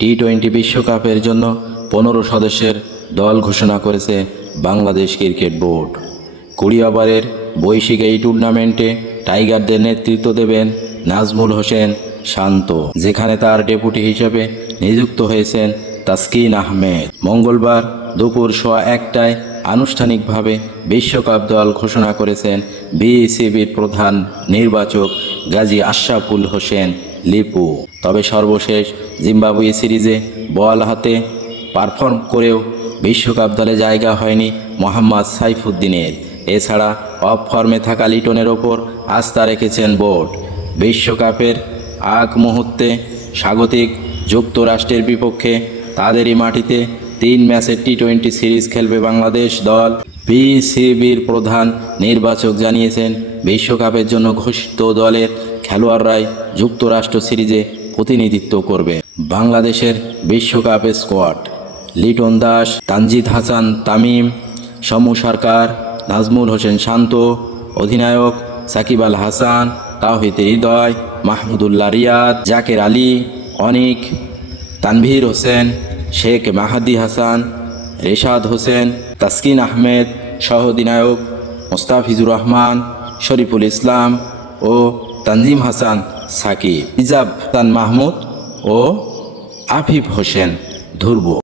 টি-20 বিশ্বকাপের জন্য 15 সদস্যের দল ঘোষণা করেছে বাংলাদেশ ক্রিকেট বোর্ড। 20 ওভারের বৈশ্বিক এই টুর্নামেন্টে টাইগারদের নেতৃত্ব দেবেন নাজমুল হোসেন শান্ত, যেখানে তার ডেপুটি হিসেবে নিযুক্ত হয়েছেন তাসকিন আহমেদ। মঙ্গলবার দুপুর 1:15টায় আনুষ্ঠানিকভাবে বিশ্বকাপ দল ঘোষণা করেছেন বিসিবির প্রধান নির্বাচক গাজী আশরাফুল হোসেন লিপু। তবে সর্বশেষ জিম্বাবুয়ে সিরিজে বল হাতে পারফর্ম করেও বিশ্বকাপ দলে জায়গা হয়নি মোহাম্মদ সাইফুদ্দিনের। এছাড়া অফ ফর্মে থাকা লিটনের ওপর আস্থা রেখেছেন বোর্ড। বিশ্বকাপের আগ মুহূর্তে স্বাগতিক যুক্তরাষ্ট্রের বিপক্ষে তাদেরই মাটিতে 3 ম্যাচের টি-20 সিরিজ খেলবে বাংলাদেশ দল। বিসিবির প্রধান নির্বাচক জানিয়েছেন, বিশ্বকাপের জন্য ঘোষিত দলের খেলোয়াড়রাই যুক্তরাষ্ট্র সিরিজে প্রতিনিধিত্ব করবে। বাংলাদেশের বিশ্বকাপ স্কোয়াড: লিটন দাস, তানজিদ হাসান তামিম, সমু সরকার, নাজমুল হোসেন শান্ত, অধিনায়ক সাকিব আল হাসান, তাওহিদ হৃদয়, মাহমুদুল্লাহ রিয়াদ, জাকের আলী, অনিক, তানভীর হোসেন, শেখ মাহাদি হাসান, রেশাদ হোসেন, তাসকিন আহমেদ সহ অধিনায়ক মোস্তাফিজুর রহমান, শরীফুল ইসলাম ও তানজিম হাসান সাকিব, ইজাব হাসান মাহমুদ ও আফিফ হোসেন ধ্রুব।